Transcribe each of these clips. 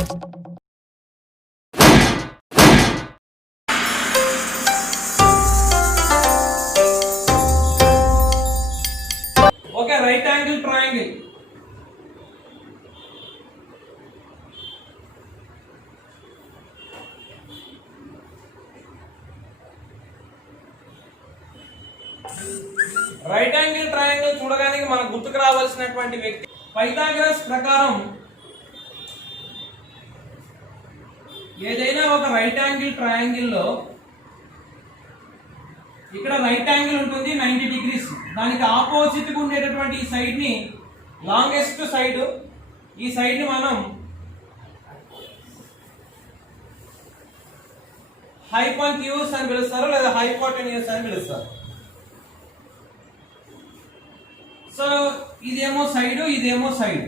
Okay, right angle triangle. Right angle triangle చూడగానే మనకు గుర్తుకు రావాల్సినటువంటి వ్యక్తి పైథాగరస్ ప్రకారం ఏదైనా ఒక రైట్ యాంగిల్ ట్రయాంగిల్ లో ఇక్కడ రైట్ యాంగిల్ ఉంటుంది 90 డిగ్రీస్, దానికి ఆపోజిట్ గా ఉండేటటువంటి ఈ సైడ్ ని లాంగెస్ట్ సైడ్, ఈ సైడ్ ని మనం హైపోటెన్యూస్ అని పిలుస్తారు లేదా హైపోటెన్యూస్ అని పిలుస్తారు. సో ఇదేమో సైడ్, ఇదేమో సైడ్.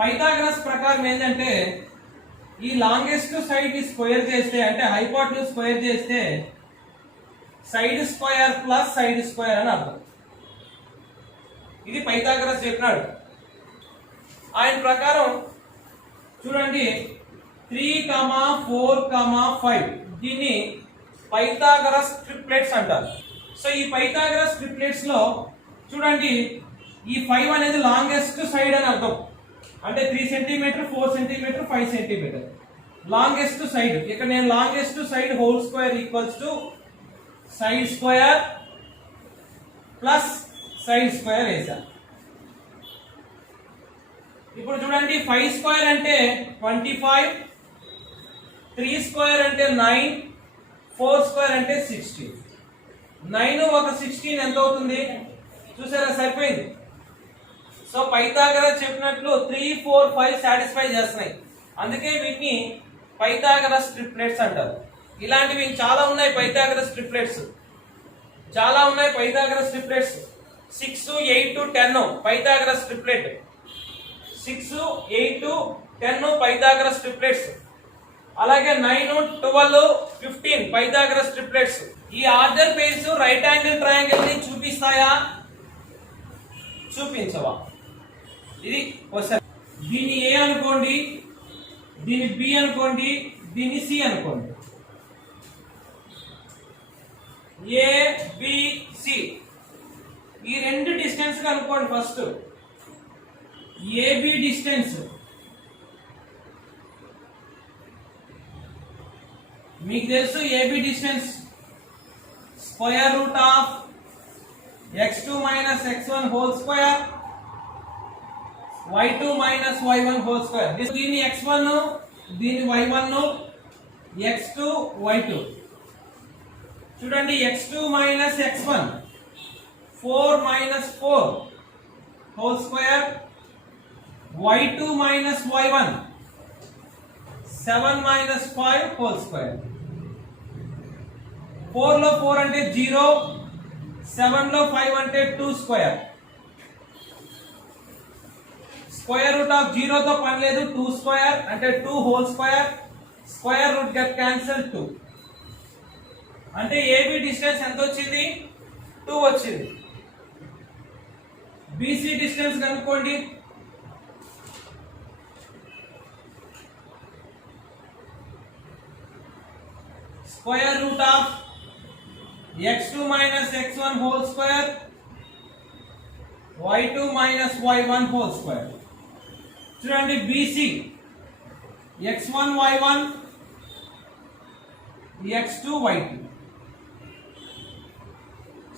పైథాగరస్ ప్రకారం ఏంటంటే ఈ లాంగెస్ట్ సైడ్ ని స్క్వేర్ చేస్తే అంటే హైపోటెన్యూస్ స్క్వేర్ చేస్తే side square plus side square అని అర్థం. ఇది పైథాగరస్ చెప్పినాడు. ఆయన ప్రకారం చూడండి 3, 4, 5 దీన్ని పైథాగరస్ ట్రిప్లెట్స్ అంటారు. సో ఈ పైథాగరస్ ట్రిప్లెట్స్ లో చూడండి ఈ 5 అనేది లాంగెస్ట్ సైడ్ అని అర్థం. అంటే 3 centimetre, 4 centimetre, 5 centimetre longest side. ఇక్కడ నేను longest side whole square equals to side square plus side square వేసా. ఇప్పుడు చూడండి 5 స్క్వేర్ అంటే 25, 3 స్క్వేర్ అంటే 9, 4 స్క్వేర్ అంటే 16. 9 ఒక 16 ఎంత అవుతుంది చూసారా, సరిపోయింది. సో పైథాగరస్ చెప్పినట్లు 3, 4, 5 సాటిస్ఫై చేస్తున్నాయి, అందుకే వీటిని పైథాగరస్ ట్రిప్లెట్స్ అంటారు. ఇలాంటివి చాలా ఉన్నాయి పైథాగరస్ ట్రిప్లెట్స్, చాలా ఉన్నాయి Pythagoras triplets. 6, 8, 10 Pythagoras triplet. 6, 8, 10 Pythagoras triplets. అలాగే 9, 12, 15 పైథాగరస్ ట్రిప్లెట్స్. ఈ order pairs right angle triangle ని చూపిస్తాయా, చూపించవా? ఇది క్వశ్చన్. దీన్ని ఏ అనుకోండి, దీన్ని బి అనుకోండి, దీన్ని సి అనుకోండి. ఏ బి సి ఈ రెండు డిస్టెన్స్ అనుకోండి. ఫస్ట్ ఏబి డిస్టెన్స్ మీకు తెలుసు. AB distance square root of x2 minus x1 whole square y2 minus y1 whole square. దీని x1 దీని y1 x2 y2. చూడండి x2 minus x1 4 minus 4 whole square, y2 minus y1 7 minus 5 whole square. 4 లో 4 అంటే 0, 7 లో 5 అంటే 2 square. Square root of 0 తో పని లేదు, 2 స్క్వేర్ అంటే 2 whole square. Square root get cancel 2. అంటే ఏబి డిస్టెన్స్ ఎంత వచ్చింది, 2 వచ్చింది. బీసీ డిస్టెన్స్ కనుక్కోండి. Square root of x2 minus x1 whole square, y2 minus y1 whole square. చూడండి BC x1 y1 x2 y2.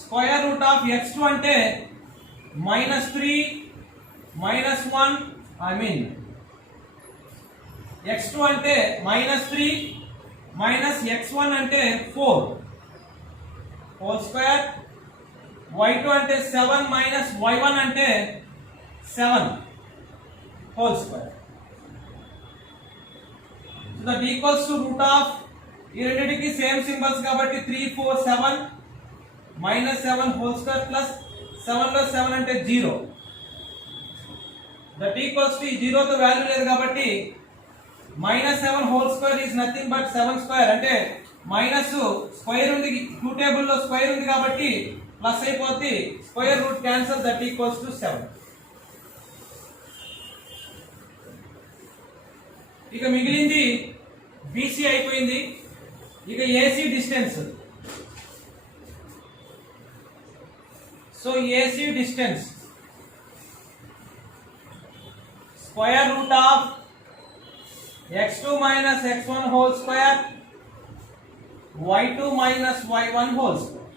Square root of x2 అంటే -3 -1 x2 అంటే -3 minus x1 అంటే 4 whole square. y2 అంటే 7 minus y1 అంటే 7 whole square. So that equals to root of ఈ రెండింటికి same symbols కాబట్టి 3 4 7 minus 7 whole square plus 7 లో 7 అంటే 0. దట్ ఈక్వల్స్ టు ఈ 0 తో వాల్యూ లేదు కాబట్టి -7 whole square is nothing but 7 square. అంటే మైనస్ స్క్వేర్ ఉంది, 2 టేబుల్ లో స్క్వేర్ ఉంది కాబట్టి ప్లస్ అయిపోద్ది, square root cancel. That equals to 7. ఇక మిగిలింది బీసీ అయిపోయింది. ఇక AC distance. So AC distance square root of x2 minus x1 whole square y2 minus y1 whole square.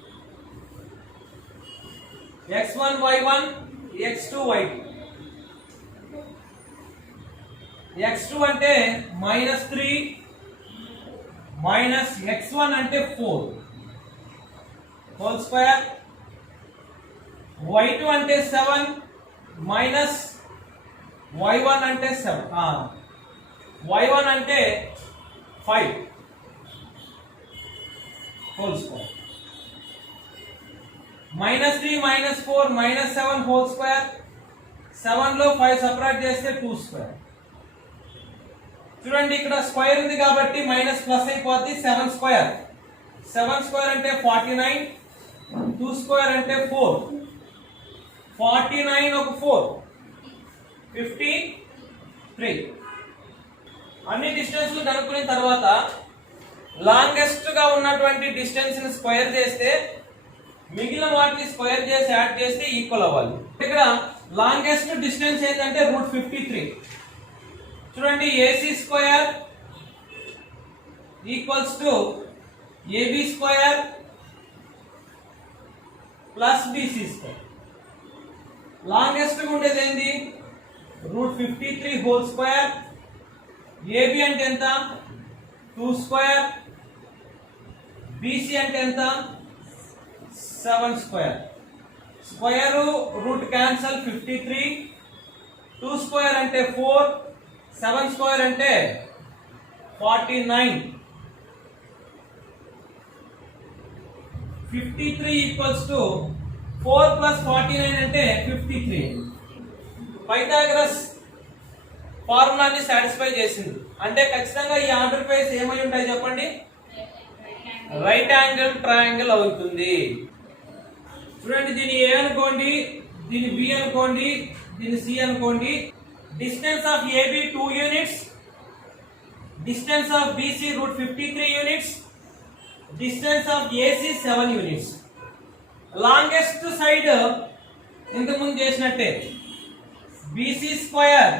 x1 y1 x2 y2. x2 అంటే -3 minus x1 అంటే 4 whole square. y2 అంటే 7 minus y1 అంటే 7 y1 అంటే 5 whole square. -3 -4 -7 whole square. 7 లో 5 separate చేస్తే 2 square. చూడండి ఇక్కడ square ఉంది కాబట్టి మైనస్ ప్లస్ అయిపోద్ది. 7 స్క్వేర్. 7 స్క్వేర్ అంటే 49. 2 స్క్వేర్ అంటే 4. 49 ఒక 4 53. అన్ని డిస్టెన్స్లు కనుక్కున్న తర్వాత లాంగెస్ట్ గా ఉన్నటువంటి డిస్టెన్స్ ని స్క్వేర్ చేస్తే మిగిలిన వాటిని స్క్వేర్ చేసి యాడ్ చేస్తే ఈక్వల్ అవ్వాలి. ఇక్కడ లాంగెస్ట్ డిస్టెన్స్ ఏంటంటే √53. చూడండి AC square equals to AB square plus BC square. Longest గా ఉండేది ఏంది? √53 హోల్ స్క్వేర్. ఏబి అంటే ఎంత? 2 స్క్వేర్. బీసీ అంటే ఎంత? 7 square. Square route cancel 53. 2 square అంటే 4. 7 స్క్వేర్ అంటే 49. 53 ఈక్వల్స్ టు 4 ప్లస్ 49 అంటే 53. పైథాగరస్ ఫార్ములాని సాటిస్ఫై చేసింది అంటే ఖచ్చితంగా ఈ ఆర్డర్ పేస్ ఏమై ఉంటాయి చెప్పండి? రైట్ యాంగిల్ ట్రయాంగిల్ అవుతుంది. చూడండి దీని ఏ అనుకోండి, దీని బి అనుకోండి, దీని సి అనుకోండి. Distance of AB 2 units, distance of BC √53 units, distance of AC 7 units. Longest side ఇంతకుముందు చేసినట్టే BC square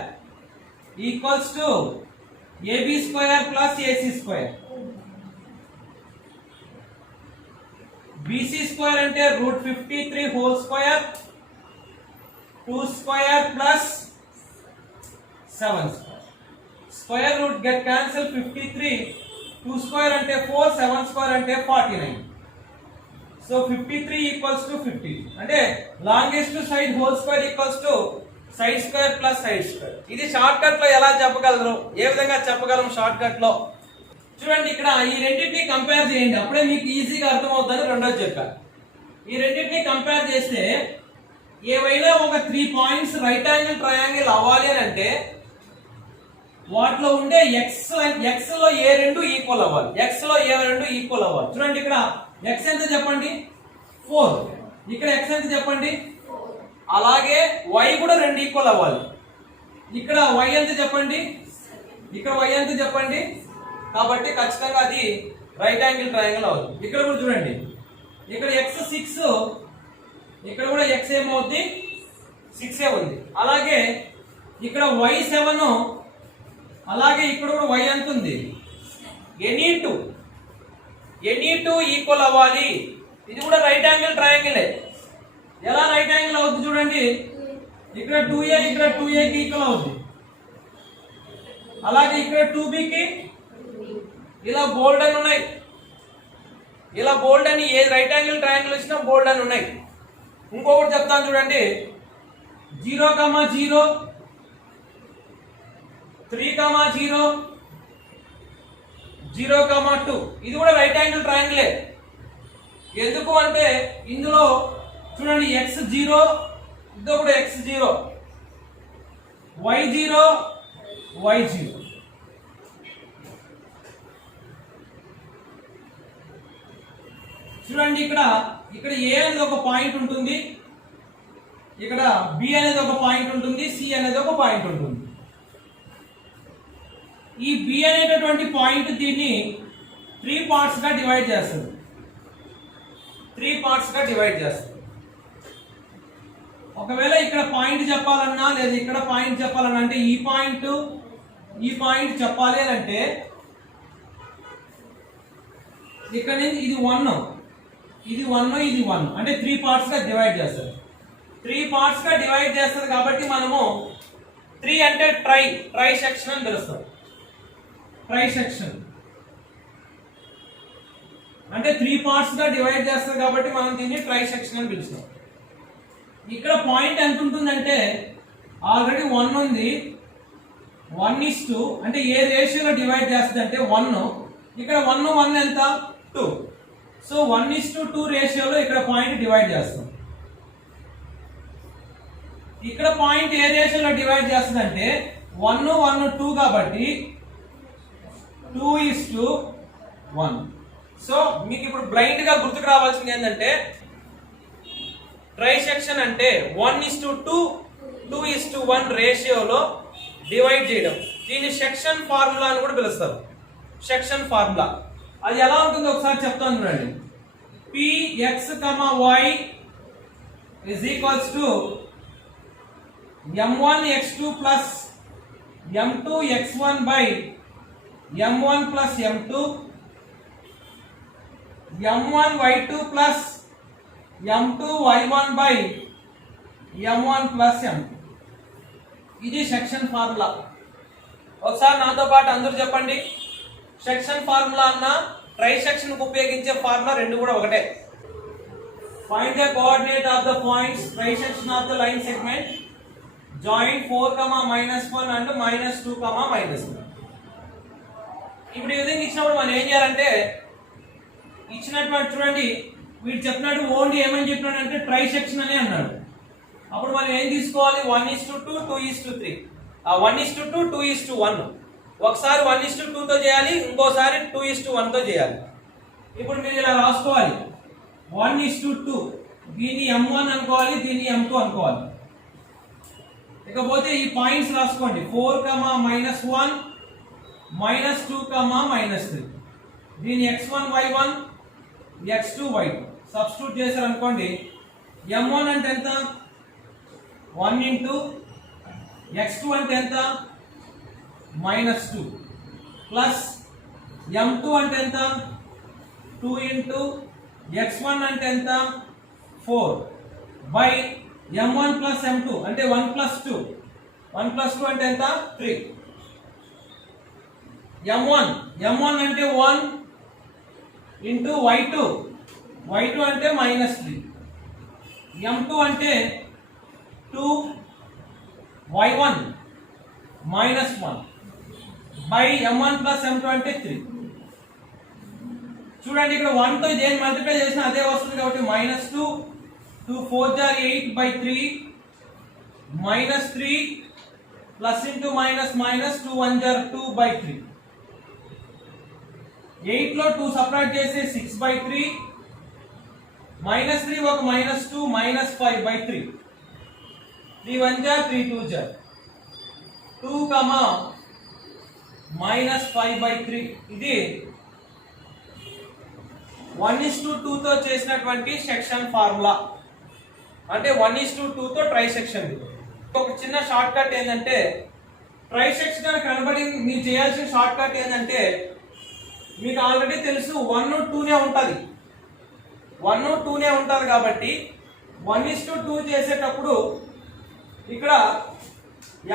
equals to AB square plus AC square. BC square అంటే √53 whole square 2 square plus 7 square. Square root get cancel 53. 2 square అంటే 4, 7 square అంటే 49. So 53 equals to 50. అంటే longest side whole square equals to side square plus side square. ఇది short cut లో ఎలా చెప్పగలరు? ఏ విధంగా చెప్పగలం షార్ట్ కట్ లో? చూడండి ఇక్కడ ఈ రెండింటిని కంపేర్ చేయండి, అప్పుడే మీకు ఈజీగా అర్థమవుతుందని రెండోది చెప్పారు. ఈ రెండింటిని కంపేర్ చేస్తే ఏవైనా ఒక 3 పాయింట్స్ రైట్ యాంగిల్ ట్రయాంగిల్ అవ్వాలి అని అంటే వాటిలో ఉండే ఎక్స్ లో ఏ రెండు ఈక్వల్ అవ్వాలి. ఎక్స్ లో ఏ రెండు ఈక్వల్ అవ్వాలి. చూడండి ఇక్కడ ఎక్స్ ఎంత చెప్పండి? 4. ఇక్కడ ఎక్స్ ఎంత చెప్పండి? అలాగే y కూడా రెండు ఈక్వల్ అవ్వాలి. ఇక్కడ y ఎంత చెప్పండి? ఇక్కడ y ఎంత చెప్పండి? కాబట్టి ఖచ్చితంగా అది రైట్ యాంగిల్ ట్రయాంగిల్ అవుతుంది. ఇక్కడ కూడా చూడండి, ఇక్కడ x6, ఇక్కడ కూడా x ఏమవుద్ది? 6 ఉంది. అలాగే ఇక్కడ y7, అలాగే ఇక్కడ కూడా y ఎంత ఉంది? ఎనీ టూ ఈక్వల్ అవ్వాలి. ఇది కూడా రైట్ యాంగిల్ ట్రయాంగిలే. ఎలా రైట్ యాంగిల్ అవుతుంది చూడండి, ఇక్కడ 2a ఇక్కడ 2a కి ఈక్వల్ అవుతుంది. అలాగే ఇక్కడ 2b కి ఇలా బోల్డ్ అని ఉన్నాయి. ఇలా బోల్డ్ అని ఏ రైట్ యాంగిల్ ట్రయాంగిల్ వచ్చినా బోల్డ్ అని ఉన్నాయి. ఇంకొకటి చెప్తాను చూడండి, 0,0 3,0 0,2 ఇది కూడా రైట్ యాంగిల్ ట్రయాంగిలే. ఎందుకు అంటే ఇందులో చూడండి x0, ఇదో కూడా x0, y0 y0. చూడండి ఇక్కడ a అనేది ఒక పాయింట్ ఉంటుంది, ఇక్కడ b అనేది ఒక పాయింట్ ఉంటుంది, c అనేది ఒక పాయింట్ ఉంటుంది. ఈ బి అనేటటువంటి పాయింట్ దీన్ని 3 పార్ట్స్ గా డివైడ్ చేస్తుంది. 3 పార్ట్స్ గా డివైడ్ చేస్తుంది. ఒకవేళ ఇక్కడ పాయింట్ చెప్పాలన్నా లేదా ఇక్కడ పాయింట్ చెప్పాలన్నా అంటే ఈ పాయింట్ చెప్పాలి అని అంటే ఇక్కడ నుంచి ఇది 1 ఇది 1 అంటే 3 పార్ట్స్ గా డివైడ్ చేస్తారు. 3 పార్ట్స్ గా డివైడ్ చేస్తారు కాబట్టి మనము 3 అంటే ట్రై సెక్షన్ అని పిలుస్తాం. ట్రై సెక్షన్ అంటే 3 పార్ట్స్ గా డివైడ్ చేస్తారు కాబట్టి మనం దీన్ని ట్రై సెక్షన్ అని పిలుస్తాం. ఇక్కడ పాయింట్ ఎంత ఉంటుందంటే ఆల్రెడీ 1 ఉంది. 1:2 అంటే ఏ రేషియోలో డివైడ్ చేస్తుంది అంటే 1. ఇక్కడ 1 ఎంత 2. సో 1:2 రేషియోలో ఇక్కడ పాయింట్ డివైడ్ చేస్తాం. ఇక్కడ పాయింట్ ఏ రేషియోలో డివైడ్ చేస్తుంది అంటే 1 1 2 కాబట్టి 2:1. సో మీకు ఇప్పుడు బ్లైండ్ గా గుర్తుకు రావాల్సింది ఏంటంటే ట్రై సెక్షన్ అంటే 1:2 2:1 రేషియోలో డివైడ్ చేయడం. దీన్ని సెక్షన్ ఫార్ములా అని కూడా పిలుస్తారు. సెక్షన్ ఫార్ములా అది ఎలా ఉంటుందో ఒకసారి చెప్తాను చూడండి. Px, y is equals to m1x2 plus m2x1 by m1 plus m2 m1y2 plus m2y1 by m1 plus m2. ఇది సెక్షన్ ఫార్ములా. ఒకసారి నాతో పాటు అందరూ చెప్పండి. సెక్షన్ ఫార్ములా అన్న ట్రై సెక్షన్ కు ఉపయోగించే ఫార్ములా రెండు కూడా ఒకటే. Find the coordinate of the points try section of the line segment join 4, -1 and -2, -1. ఇప్పుడు ఈ విధంగా ఇచ్చినప్పుడు మనం ఏం చేయాలంటే ఇచ్చినటువంటి చూడండి వీడు చెప్పినట్టు ఓన్లీ ఏమని చెప్పినాడు అంటే ట్రై సెక్షన్ అనే అన్నాడు. అప్పుడు మనం ఏం తీసుకోవాలి 1:2 2:3 1:2 2:1. ఒకసారి 1:2 తో చేయాలి, ఇంకోసారి 2:1 తో చేయాలి. ఇప్పుడు మీరు ఇలా రాసుకోవాలి 1:2 దీన్ని m1 అనుకోవాలి, దీన్ని m2 అనుకోవాలి. ఇకపోతే ఈ పాయింట్స్ రాసుకోండి 4, -1 -2, -3. దీని x1 y1 x2 y2 substitute చేశారు అనుకోండి. m1 అంటే ఎంత 1 into x2 అంటే ఎంత -2 ప్లస్ m2 అంటే ఎంత 2 into x1 అంటే ఎంత 4 by m1 plus m2 అంటే 1 plus 2 అంటే ఎంత 3. m1 అంటే 1 into y2 అంటే -3. m2 అంటే 2 y1 -1 by m1 plus m2 అంటే 3. చూడండి ఇక్కడ 1 తో దేని మల్టిప్లై చేసినా అదే వస్తుంది కాబట్టి -2 2 4 are 8 by 3 -3 plus into minus 2 1 are 2 by 3. 8 లో 2 సపరేట్ చేస్తే 6 by 3 -3 ఒక -2 -5 by 3 3 1 are 3 2 are 2, -5 by 3. ఇది 1:2 తో చేసినటువంటి సెక్షన్ ఫార్ములా అంటే 1:2 తో ట్రై సెక్షన్. ఒక చిన్న షార్ట్ కట్ ఏంటంటే ట్రై సెక్షన్ కనబడి మీరు చేయాల్సిన షార్ట్ కట్ ఏంటంటే మీకు ఆల్రెడీ తెలుసు 1 2 ఉంటుంది. 1 2 ఉంటుంది కాబట్టి 1:2 చేసేటప్పుడు ఇక్కడ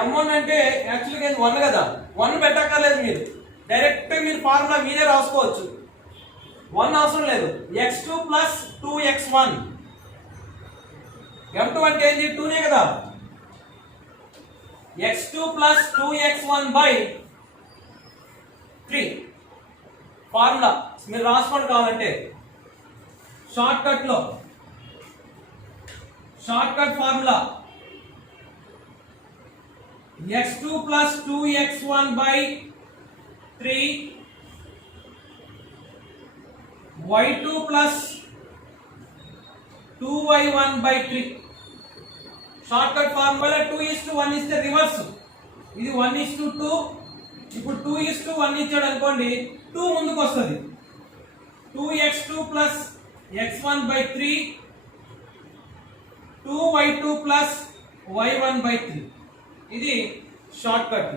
m1 అంటే యాక్చువల్గా 1 కదా, 1 పెట్టక్కర్లేదు. మీరు డైరెక్ట్ మీరు ఫార్ములా మీరే రాసుకోవచ్చు. 1 అవసరం లేదు. x2 plus 2x1 m2 అంటే ఏంటి 2 కదా. x2 plus 2x1 by 3 formula మీరు రాసుకోండి కావాలంటే. Short cut formula x2 plus 2x1 by 3 y2 plus 2y1 by 3. Short cut formula 2:1 ఇస్తే రివర్స్. ఇది 1:2 ఇప్పుడు 2:1 ఇచ్చాడు అనుకోండి, 2 ముందుకు వస్తుంది. 2x2 plus x1/3 2y2 plus y1/3 ఇది షార్ట్ కట్.